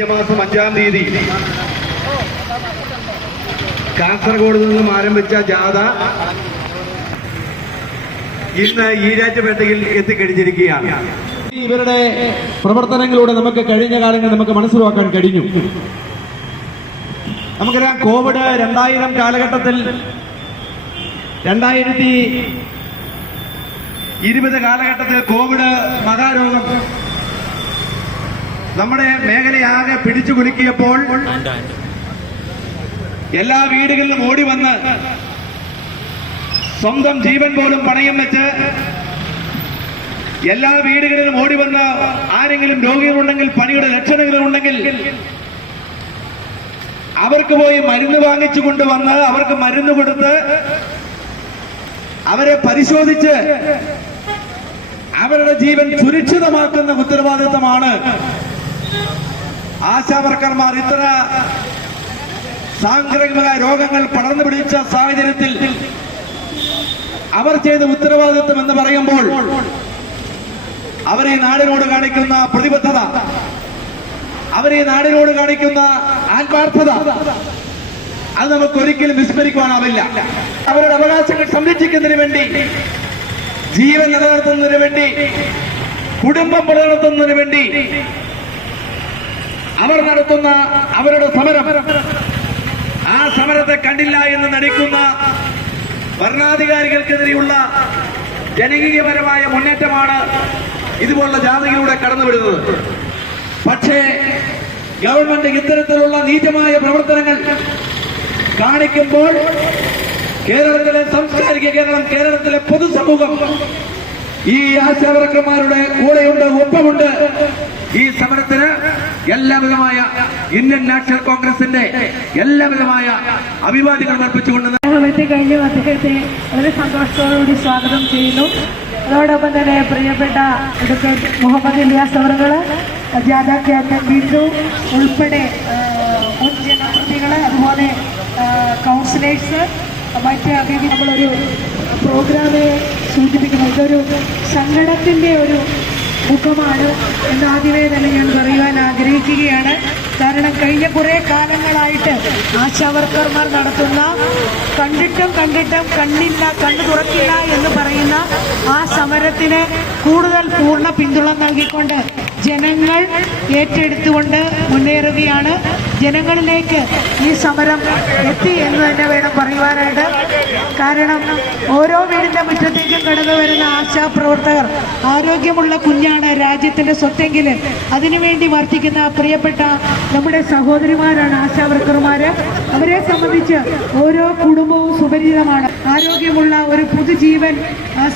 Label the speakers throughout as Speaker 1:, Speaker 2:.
Speaker 1: മാസം അഞ്ചാം തീയതി. കാസർഗോഡ് നിന്നും ആരംഭിച്ച ജാഥ ഇന്ന് ഈരാറ്റുപേട്ടയിൽ എത്തിക്കഴിഞ്ഞിരിക്കുകയാണ്.
Speaker 2: ഇവരുടെ പ്രവർത്തനങ്ങളിലൂടെ നമുക്ക് കഴിഞ്ഞ കാലങ്ങൾ നമുക്ക് മനസ്സിലാക്കാൻ കഴിഞ്ഞു. നമുക്കറിയാം കോവിഡ് രണ്ടായിരം കാലഘട്ടത്തിൽ രണ്ടായിരത്തി
Speaker 1: ഇരുപത് കാലഘട്ടത്തിൽ കോവിഡ് മഹാരോഗം നമ്മുടെ മേഖലയാകെ പിടിച്ചു കുലുക്കിയപ്പോൾ എല്ലാ വീടുകളിലും ഓടി വന്ന് സ്വന്തം ജീവൻ പോലും പണയം വെച്ച് എല്ലാ വീടുകളിലും ഓടി വന്ന് ആരെങ്കിലും രോഗികളുണ്ടെങ്കിൽ പണിയുടെ ലക്ഷണങ്ങളുണ്ടെങ്കിൽ അവർക്ക് പോയി മരുന്ന് വാങ്ങിച്ചു കൊണ്ടുവന്ന് അവർക്ക് മരുന്ന് കൊടുത്ത് അവരെ പരിശോധിച്ച് അവരുടെ ജീവൻ സുരക്ഷിതമാക്കുന്ന ഉത്തരവാദിത്തമാണ് ആശാവർക്കർമാർ ഇത്ര സാംക്രമിക രോഗങ്ങൾ പടർന്നു പിടിച്ച സാഹചര്യത്തിൽ അവർ ചെയ്ത ഉത്തരവാദിത്വം എന്ന് പറയുമ്പോൾ അവരെ നാടിനോട് കാണിക്കുന്ന പ്രതിബദ്ധത അവരെ നാടിനോട് കാണിക്കുന്ന ആത്മാർത്ഥത അത് നമുക്ക് ഒരിക്കലും വിസ്മരിക്കുവാനാവില്ല. അവരുടെ അവകാശങ്ങൾ സംരക്ഷിക്കുന്നതിന് വേണ്ടി ജീവൻ നിലനിർത്തുന്നതിന് വേണ്ടി കുടുംബം നിലനിർത്തുന്നതിന് വേണ്ടി അവർ നടത്തുന്ന അവരുടെ സമരം. ആ സമരത്തെ കണ്ടില്ല എന്ന് നടിക്കുന്ന ഭരണാധികാരികൾക്കെതിരെയുള്ള ജനകീയപരമായ മുന്നേറ്റമാണ് ഇതുപോലുള്ള ജാഥയിലൂടെ കടന്നുവിടുന്നത്. പക്ഷേ ഗവൺമെന്റ് ഇത്തരത്തിലുള്ള നീചമായ പ്രവർത്തനങ്ങൾ കാണിക്കുമ്പോൾ കേരളത്തിലെ സാംസ്കാരിക കേരളം കേരളത്തിലെ പൊതുസമൂഹം ഈ ആശാവർക്കന്മാരുടെ കൂടെയുണ്ട് ഒപ്പമുണ്ട്. ഈ സമരത്തിന് എല്ലാവിധമായ ഇന്ത്യൻ നാഷണൽ കോൺഗ്രസിന്റെ എല്ലാവിധമായ അഭിവാദ്യങ്ങൾ അർപ്പിച്ചുകൊണ്ട്
Speaker 3: കഴിഞ്ഞു അദ്ദേഹത്തെ വളരെ സന്തോഷത്തോടുകൂടി സ്വാഗതം ചെയ്യുന്നു. അതോടൊപ്പം തന്നെ പ്രിയപ്പെട്ട അഡ്വക്കേറ്റ് മുഹമ്മദ് ഇലിയാസ് അവറുകൾ ജാഥ ക്യാപ്റ്റൻ ബിന്ദു ഉൾപ്പെടെ മുൻ അതുപോലെ കൗൺസിലേഴ്സ് മറ്റ് നമ്മളൊരു പ്രോഗ്രാമെ സൂചിപ്പിക്കുന്നു ഇതൊരു സങ്കടത്തിന്റെ ഒരു മുഖമാണ് എന്ന് ആദ്യമേ തന്നെ ഞാൻ പറയുവാൻ ആഗ്രഹിക്കുകയാണ്. കാരണം കഴിഞ്ഞ കുറേ കാലങ്ങളായിട്ട് ആശാവർക്കർമാർ നടത്തുന്ന കണ്ടിട്ടും കണ്ടിട്ടും കണ്ണില്ല കണ്ണു തുറക്കില്ല എന്ന് പറയുന്ന ആ സമരത്തിന് കൂടുതൽ പൂർണ പിന്തുണ നൽകിക്കൊണ്ട് ജനങ്ങൾ ഏറ്റെടുത്തുകൊണ്ട് മുന്നേറുകയാണ്. ജനങ്ങളിലേക്ക് ഈ സമരം എത്തി എന്ന് തന്നെ വേണം പറയുവാനായിട്ട്. കാരണം ഓരോ വീടിന്റെ മുറ്റത്തേക്കും കടന്നു വരുന്ന ആശാപ്രവർത്തകർ ആരോഗ്യമുള്ള കുഞ്ഞാണ് രാജ്യത്തിന്റെ സ്വത്തെങ്കിൽ അതിനുവേണ്ടി വർത്തിക്കുന്ന പ്രിയപ്പെട്ട നമ്മുടെ സഹോദരിമാരാണ് ആശാവർക്കർമാർ അവരെ സംബന്ധിച്ച് ഓരോ കുടുംബവും സുപരിചിതമാണ്. ആരോഗ്യമുള്ള ഒരു പുതുജീവൻ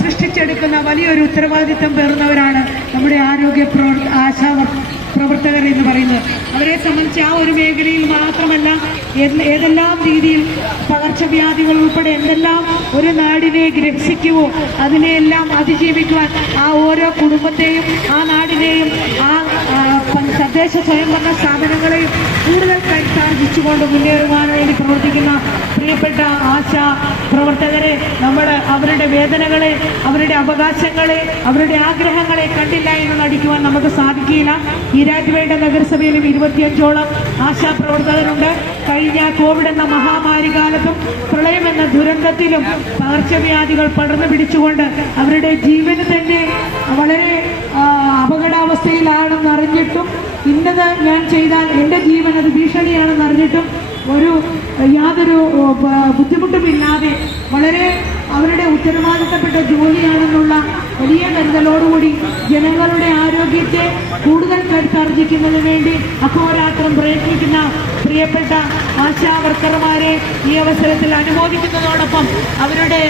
Speaker 3: സൃഷ്ടിച്ചെടുക്കുന്ന വലിയൊരു ഉത്തരവാദിത്തം പേറുന്നവരാണ് നമ്മുടെ ആരോഗ്യ പ്രവർ- ആശാവർ പ്രവർത്തകർ എന്ന് പറയുന്നത്. അവരെ സംബന്ധിച്ച് ആ ഒരു മേഖലയിൽ മാത്രമല്ല ഏത് ഏതെല്ലാം രീതിയിൽ പകർച്ചവ്യാധികൾ ഉൾപ്പെടെ എന്തെല്ലാം ഒരു നാടിനെ ഗ്രസിക്കുവോ അതിനെയെല്ലാം അതിജീവിക്കുവാൻ ആ ഓരോ കുടുംബത്തെയും ആ നാടിനെയും തദ്ദേശ സ്വയംഭരണ സ്ഥാപനങ്ങളെയും കൂടുതൽ കൈത്താർജിച്ചുകൊണ്ട് മുന്നേറുവാൻ വേണ്ടി പ്രവർത്തിക്കുന്ന പ്രിയപ്പെട്ട ആശ പ്രവർത്തകരെ നമ്മൾ അവരുടെ വേദനകളെ അവരുടെ അവകാശങ്ങളെ അവരുടെ ആഗ്രഹങ്ങളെ കണ്ടില്ല എന്ന് നടിക്കുവാൻ നമുക്ക് സാധിക്കില്ല ഈരാറ്റുപേട്ട നഗരസഭയിലും ഇരുപത്തിയഞ്ചോളം ആശാ പ്രവർത്തകരുണ്ട്. കഴിഞ്ഞ കോവിഡ് എന്ന മഹാമാരി കാലത്തും പ്രളയം എന്ന ദുരന്തത്തിലും പകർച്ചവ്യാധികൾ പടർന്നു പിടിച്ചുകൊണ്ട് അവരുടെ ജീവന് തന്നെ വളരെ ആ, അപകടാവസ്ഥയിലാണെന്ന് അറിഞ്ഞിട്ടും ഇന്നത് ഞാൻ ചെയ്താൽ എന്റെ ജീവൻ അത് ഭീഷണിയാണെന്ന് അറിഞ്ഞിട്ടും ഒരു യാതൊരു ബുദ്ധിമുട്ടുമില്ലാതെ വളരെ അവരുടെ ഉത്തരവാദിത്തപ്പെട്ട ജോലിയാണെന്നുള്ള വലിയ കരുതലോടുകൂടി ജനങ്ങളുടെ ആരോഗ്യത്തെ കൂടുതൽ കരുത്താർജിക്കുന്നതിന് വേണ്ടി അഹോരാത്രം പ്രയത്നിക്കുന്ന പ്രിയപ്പെട്ട ആശാവർക്കർമാരെ ഈ അവസരത്തിൽ അനുമോദിക്കുന്നതോടൊപ്പം അവരുടെ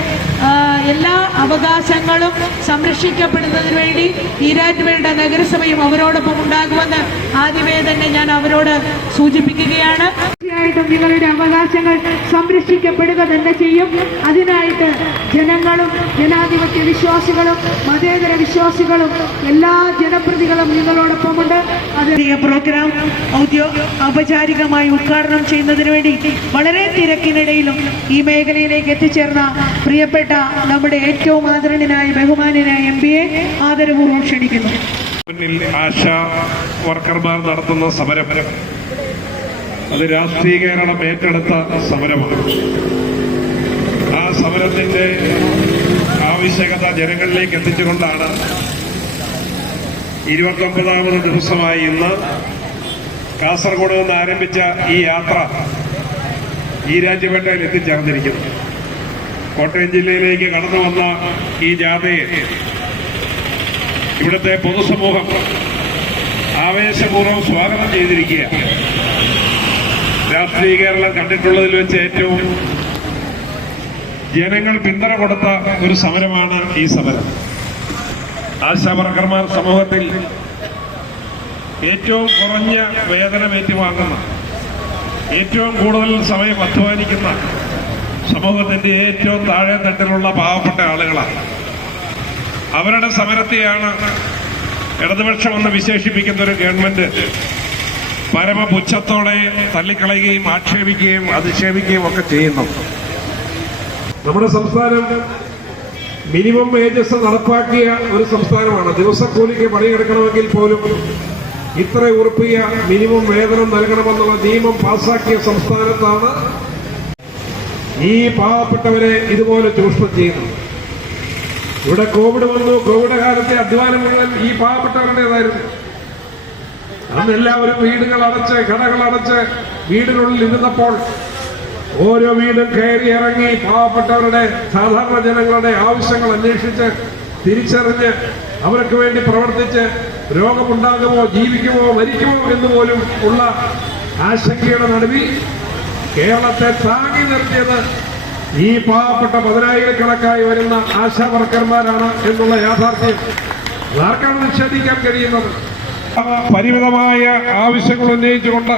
Speaker 3: എല്ലാ അവകാശങ്ങളും സംരക്ഷിക്കപ്പെടുന്നതിന് വേണ്ടി ഈരാറ്റുപേട്ട നഗരസഭയും അവരോടൊപ്പം ഉണ്ടാകുമെന്ന് ആദ്യമേ തന്നെ ഞാൻ അവരോട് സൂചിപ്പിക്കുകയാണ്. തീർച്ചയായിട്ടും നിങ്ങളുടെ അവകാശങ്ങൾ സംരക്ഷിക്കപ്പെടുക തന്നെ ചെയ്യും. അതിനായിട്ട് ജനങ്ങളും ജനാധിപത്യ വിശ്വാസികളും മതേതര വിശ്വാസികളും എല്ലാ ജനപ്രതികളും നിങ്ങളോടൊപ്പമുണ്ട്. അത് ഈ പ്രോഗ്രാം ഔപചാരികമായി ഉദ്ഘാടനം ചെയ്യുന്നതിന് വേണ്ടി വളരെ തിരക്കിനിടയിലും ഈ മേഖലയിലേക്ക് എത്തിച്ചേർന്ന പ്രിയപ്പെട്ട നമ്മുടെ ഏറ്റവും ആദരണീയനായ ബഹുമാനായ എം പിയെ ആദരപൂർവം ക്ഷണിക്കുന്നു.
Speaker 4: മുന്നിൽ ആശ വർക്കർമാർ നടത്തുന്ന സമരം. അത് രാഷ്ട്രീയ കേരളം ഏറ്റെടുത്ത സമരമാണ്. ആ സമരത്തിന്റെ ആവശ്യകത ജനങ്ങളിലേക്ക് എത്തിച്ചുകൊണ്ടാണ് ഇരുപത്തൊമ്പതാമത് ദിവസമായി ഇന്ന് കാസർഗോഡ് നിന്ന് ആരംഭിച്ച ഈ യാത്ര ഈ രാജ്യപേട്ടയിൽ എത്തിച്ചേർന്നിരിക്കുന്നു കോട്ടയം ജില്ലയിലേക്ക് കടന്നു വന്ന ഈ ജാഥയെ ഇവിടുത്തെ പൊതുസമൂഹം ആവേശപൂർവം സ്വാഗതം ചെയ്തിരിക്കുക രാഷ്ട്രീയ കേരളം കണ്ടിട്ടുള്ളതിൽ വെച്ച് ഏറ്റവും ജനങ്ങൾ പിന്തുണ കൊടുത്ത ഒരു സമരമാണ് ഈ സമരം. ആശാവർക്കർമാർ സമൂഹത്തിൽ ഏറ്റവും കുറഞ്ഞ വേതനം ഏറ്റുവാങ്ങുന്ന ഏറ്റവും കൂടുതൽ സമയം അധ്വാനിക്കുന്ന സമൂഹത്തിന്റെ ഏറ്റവും താഴെ തട്ടിലുള്ള പാവപ്പെട്ട ആളുകളാണ്. അവരുടെ സമരത്തെയാണ് ഇടതുപക്ഷം എന്ന് വിശേഷിപ്പിക്കുന്ന ഒരു ഗവൺമെന്റ് പരമപുച്ഛത്തോടെ തള്ളിക്കളയുകയും ആക്ഷേപിക്കുകയും അധിക്ഷേപിക്കുകയും ഒക്കെ ചെയ്യുന്നു. നമ്മുടെ സംസ്ഥാനം മിനിമം വേജസ് നടപ്പാക്കിയ ഒരു സംസ്ഥാനമാണ്. ദിവസക്കൂലിക്ക് പണിയെടുക്കണമെങ്കിൽ പോലും ഇത്ര ഉറപ്പിയ മിനിമം വേതനം നൽകണമെന്നുള്ള നിയമം പാസാക്കിയ സംസ്ഥാനത്താണ് ഈ പാവപ്പെട്ടവരെ ഇതുപോലെ ചൂഷണം ചെയ്യുന്നത്. ഇവിടെ കോവിഡ് വന്നു കോവിഡ് കാലത്തെ അധ്വാനം മുഴുവൻ ഈ പാവപ്പെട്ടവരുടേതായിരുന്നു. അന്ന് എല്ലാവരും വീടുകൾ അടച്ച് കടകൾ അടച്ച് വീടിനുള്ളിൽ ഇരുന്നപ്പോൾ ഓരോ വീടും കയറി ഇറങ്ങി പാവപ്പെട്ടവരുടെ സാധാരണ ജനങ്ങളുടെ ആവശ്യങ്ങൾ അന്വേഷിച്ച് തിരിച്ചറിഞ്ഞ് അവർക്ക് വേണ്ടി പ്രവർത്തിച്ച് രോഗമുണ്ടാകുമോ ജീവിക്കുമോ മരിക്കുമോ എന്ന് പോലും ഉള്ള ആശങ്കയുടെ നടുവിൽ കേരളത്തെ താങ്ങി നിർത്തിയത് ഈ പാവപ്പെട്ട പതിനായിരക്കണക്കായി വരുന്ന ആശാ വർക്കർമാരാണ് എന്നുള്ള യാഥാർത്ഥ്യം. ആർക്കാണ് നിഷേധിക്കാൻ കഴിയുന്നത്? പരിമിതമായ ആവശ്യങ്ങൾ ഉന്നയിച്ചുകൊണ്ട്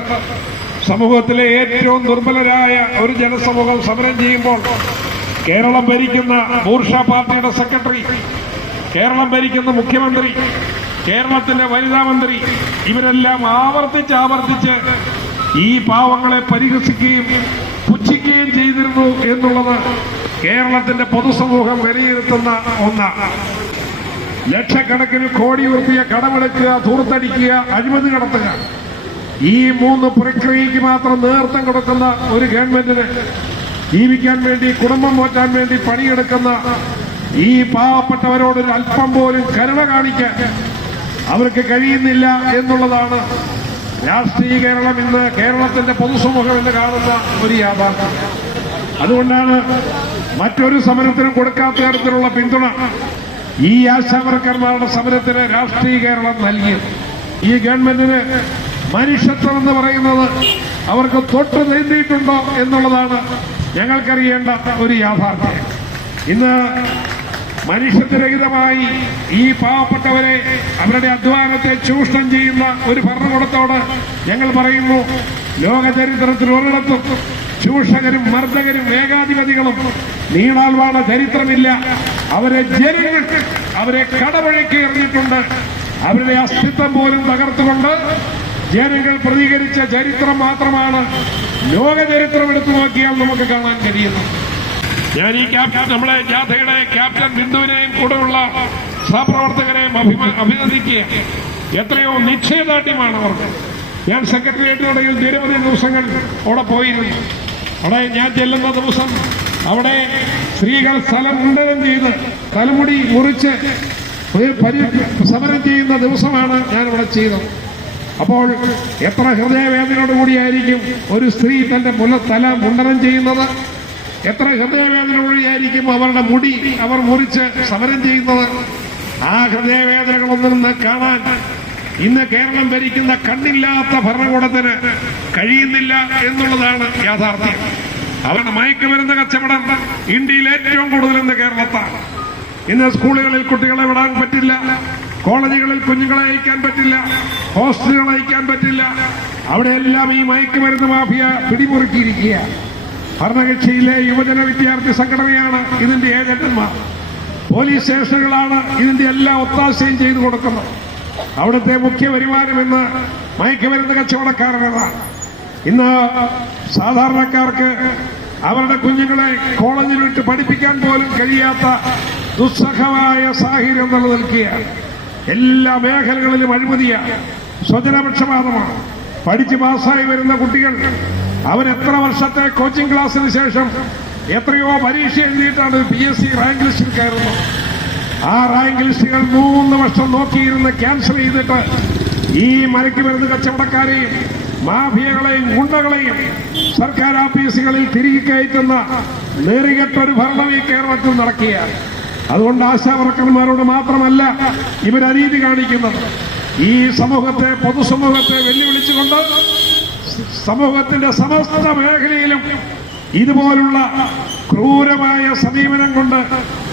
Speaker 4: സമൂഹത്തിലെ ഏറ്റവും ദുർബലരായ ഒരു ജനസമൂഹം സമരം ചെയ്യുമ്പോൾ കേരളം ഭരിക്കുന്ന ബൂർഷ പാർട്ടിയുടെ സെക്രട്ടറി കേരളം ഭരിക്കുന്ന മുഖ്യമന്ത്രി കേരളത്തിന്റെ വനിതാ മന്ത്രി ഇവരെല്ലാം ആവർത്തിച്ച് ആവർത്തിച്ച് ഈ പാവങ്ങളെ പരിഹസിക്കുകയും പുച്ഛിക്കുകയും ചെയ്തിരുന്നു എന്നുള്ളത് കേരളത്തിന്റെ പൊതുസമൂഹം വിലയിരുത്തുന്ന ഒന്നാണ്. ലക്ഷക്കണക്കിന് കോടി ഉയർത്തിയ കടമെടുക്കുക തൂർത്തടിക്കുക അഴിമതി നടത്തുക. ഈ മൂന്ന് പ്രക്രിയയ്ക്ക് മാത്രം നേതൃത്വം കൊടുക്കുന്ന ഒരു ഗവൺമെന്റിന് ജീവിക്കാൻ വേണ്ടി കുടുംബം പോറ്റാൻ വേണ്ടി പണിയെടുക്കുന്ന ഈ പാവപ്പെട്ടവരോട് ഒരു അല്പം പോലും കരുണ കാണിക്കാൻ അവർക്ക് കഴിയുന്നില്ല എന്നുള്ളതാണ് രാഷ്ട്രീയ കേരളം ഇന്ന് കേരളത്തിന്റെ പൊതുസമൂഹം എന്ന് കാണുന്ന ഒരു യാഥാർത്ഥ്യം. അതുകൊണ്ടാണ് മറ്റൊരു സമരത്തിനും കൊടുക്കാത്ത തരത്തിലുള്ള പിന്തുണ ഈ ആശാവർക്കർമാരുടെ സമരത്തിന് രാഷ്ട്രീയ കേരളം നൽകിയത്. ഈ ഗവൺമെന്റിന് മനുഷ്യത്വം എന്ന് പറയുന്നത് അവർക്ക് തൊട്ട് നീന്തിയിട്ടുണ്ടോ എന്നുള്ളതാണ് ഞങ്ങൾക്കറിയേണ്ട ഒരു യാഥാർത്ഥ്യം. ഇന്ന് മനുഷ്യത്വരഹിതമായി ഈ പാവപ്പെട്ടവരെ അവരുടെ അധ്വാനത്തെ ചൂഷണം ചെയ്യുന്ന ഒരു ഭരണകൂടത്തോട് ഞങ്ങൾ പറയുന്നു ലോക ചരിത്രത്തിൽ ഒരിടത്തും ചൂഷകരും മർദ്ദകരും ഏകാധിപതികളും നീണാൽവാണ ചരിത്രമില്ല. അവരെ ജനങ്ങൾ അവരെ കടവഴക്കി എറിഞ്ഞിട്ടുണ്ട്. അവരുടെ അസ്തിത്വം പോലും തകർത്തുകൊണ്ട് ജനങ്ങൾ പ്രതികരിച്ച ചരിത്രം മാത്രമാണ് ലോക ചരിത്രം എടുത്തു നോക്കിയാൽ നമുക്ക് കാണാൻ കഴിയുന്നത്. ഞാൻ ഈ ക്യാപ്റ്റൻ നമ്മളെ ജാഥയുടെ ക്യാപ്റ്റൻ ബിന്ദുവിനെയും കൂടെയുള്ള സഹപ്രവർത്തകരെയും അഭിനന്ദിക്കുക. എത്രയോ നിശ്ചയദാർഢ്യമാണ് അവർക്ക് ഞാൻ സെക്രട്ടേറിയറ്റിനിടയിൽ നിരവധി ദിവസങ്ങൾ അവിടെ പോയിരുന്നു. അവിടെ ഞാൻ ചെല്ലുന്ന ദിവസം അവിടെ സ്ത്രീകൾ സ്ഥലം മുണ്ടനം ചെയ്ത് തലമുടി മുറിച്ച് സമരം ചെയ്യുന്ന ദിവസമാണ് ഞാൻ ഇവിടെ ചെയ്തത് അപ്പോൾ എത്ര ഹൃദയവേദനയോട് കൂടിയായിരിക്കും ഒരു സ്ത്രീ തന്റെ മുല തല മുണ്ടനം ചെയ്യുന്നത്? എത്ര ഹൃദയവേദനയോടെയായിരിക്കും അവരുടെ മുടി അവർ മുറിച്ച് സമരം ചെയ്യുന്നത്? ആ ഹൃദയവേദനകളൊന്നും കാണാൻ ഇന്ന് കേരളം ഭരിക്കുന്ന കണ്ണില്ലാത്ത ഭരണകൂടത്തിന് കഴിയുന്നില്ല എന്നുള്ളതാണ് യാഥാർത്ഥ്യം. അവരുടെ മയക്കുമരുന്ന് കച്ചവടം ഇന്ത്യയിൽ ഏറ്റവും കൂടുതൽ ഇന്ന് കേരളത്താണ്. ഇന്ന് സ്കൂളുകളിൽ കുട്ടികളെ വിടാൻ പറ്റില്ല കോളേജുകളിൽ കുഞ്ഞുങ്ങളെ അയക്കാൻ പറ്റില്ല ഹോസ്റ്റലുകൾ അയക്കാൻ പറ്റില്ല. അവിടെയെല്ലാം ഈ മയക്കുമരുന്ന് മാഫിയ പിടിമുറുക്കിയിരിക്കുക ഭരണകക്ഷിയിലെ യുവജന വിദ്യാർത്ഥി സംഘടനയാണ് ഇതിന്റെ ഏജന്റന്മാർ പോലീസ് സ്റ്റേഷനുകളാണ് ഇതിന്റെ എല്ലാ ഒത്താശയും ചെയ്തു കൊടുക്കുന്നത്. അവിടുത്തെ മുഖ്യ വരുമാനം ഇന്ന് മയക്കുമരുന്ന് കച്ചവടക്കാരനതാണ്. ഇന്ന് സാധാരണക്കാർക്ക് അവരുടെ കുഞ്ഞുങ്ങളെ കോളേജിൽ വിട്ട് പഠിപ്പിക്കാൻ പോലും കഴിയാത്ത ദുസ്സഹമായ സാഹചര്യം നിലനിൽക്കുകയാണ് എല്ലാ മേഖലകളിലും അഴിമതിയാണ് സ്വജനപക്ഷപാതമാണ്. പഠിച്ച് പാസ്സായി വരുന്ന കുട്ടികൾ അവരെത്ര വർഷത്തെ കോച്ചിങ് ക്ലാസ്സിന് ശേഷം എത്രയോ പരീക്ഷ എഴുതിയിട്ടാണ് പി എസ് സി റാങ്ക് ലിസ്റ്റിൽ കയറുന്നത്. ആ റാങ്ക് ലിസ്റ്റുകൾ മൂന്ന് വർഷം നോക്കിയിരുന്ന് ക്യാൻസൽ ചെയ്തിട്ട് ഈ മരക്ക് മരുന്ന് കച്ചവടക്കാരെയും മാഫിയകളെയും ഗുണ്ടകളെയും സർക്കാർ ഓഫീസുകളിൽ തിരികെ കയറ്റുന്ന നേറികെട്ടൊരു ഭരണം ഈ കേരളത്തിൽ നടക്കുകയാണ് അതുകൊണ്ട് ആശാവർക്കർമാരോട് മാത്രമല്ല ഇവരനീതി കാണിക്കുന്നത്. ഈ സമൂഹത്തെ പൊതുസമൂഹത്തെ വെല്ലുവിളിച്ചുകൊണ്ട് സമൂഹത്തിന്റെ സമസ്ത മേഖലയിലും ഇതുപോലുള്ള ക്രൂരമായ സമീപനം കൊണ്ട്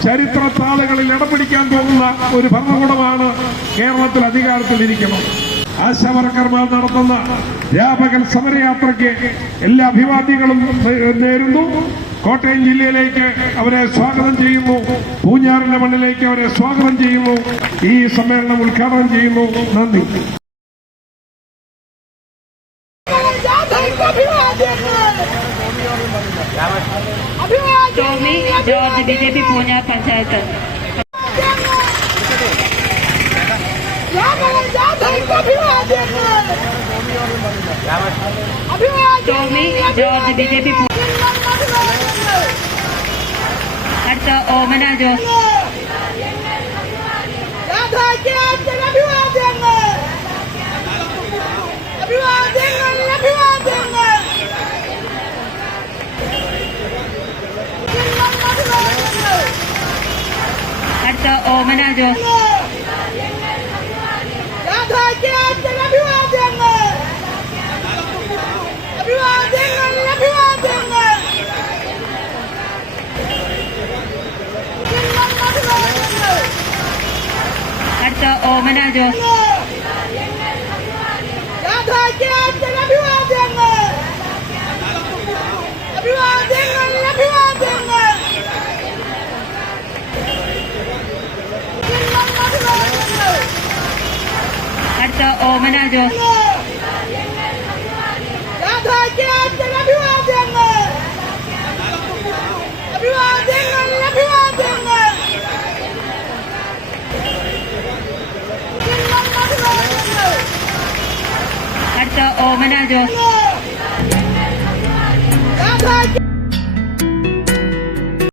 Speaker 4: ചരിത്ര താളുകളിൽ ഇടം പിടിക്കാൻ പോകുന്ന ഒരു ഭരണകൂടമാണ് കേരളത്തിൽ അധികാരത്തിലിരിക്കുന്നത്. ആശാവർക്കർമാർ നടത്തുന്ന വ്യാപകൽ സമരയാത്രയ്ക്ക് എല്ലാ അഭിവാദ്യങ്ങളും നേരുന്നു. കോട്ടയം ജില്ലയിലേക്ക് അവരെ സ്വാഗതം ചെയ്യുന്നു. പൂഞ്ഞാറിന്റെ മണ്ണിലേക്ക് അവരെ സ്വാഗതം ചെയ്യുന്നു. ഈ സമ്മേളനം ഉദ്ഘാടനം ചെയ്യുന്നു. നന്ദി.
Speaker 5: George BJP Poonjar panchayat. George BJP അടുത്ത ഓമന ജോസ്
Speaker 6: അഭിവാദ്യങ്ങൾ അഭിവാദ്യങ്ങൾ അഭിവാദ്യങ്ങൾ
Speaker 5: അടുത്ത ഓമന ജോസ് അടുത്ത ഓമന ജോസ്
Speaker 6: രാധാജ്ഞാത്തിന് അഭിവാദ്യങ്ങൾ അഭിവാദ്യങ്ങൾ അഭിവാദ്യങ്ങൾ അഭിവാദ്യങ്ങൾ
Speaker 5: അടുത്ത ഓമന ജോസ്
Speaker 6: โจโอไม่
Speaker 5: ได้โจ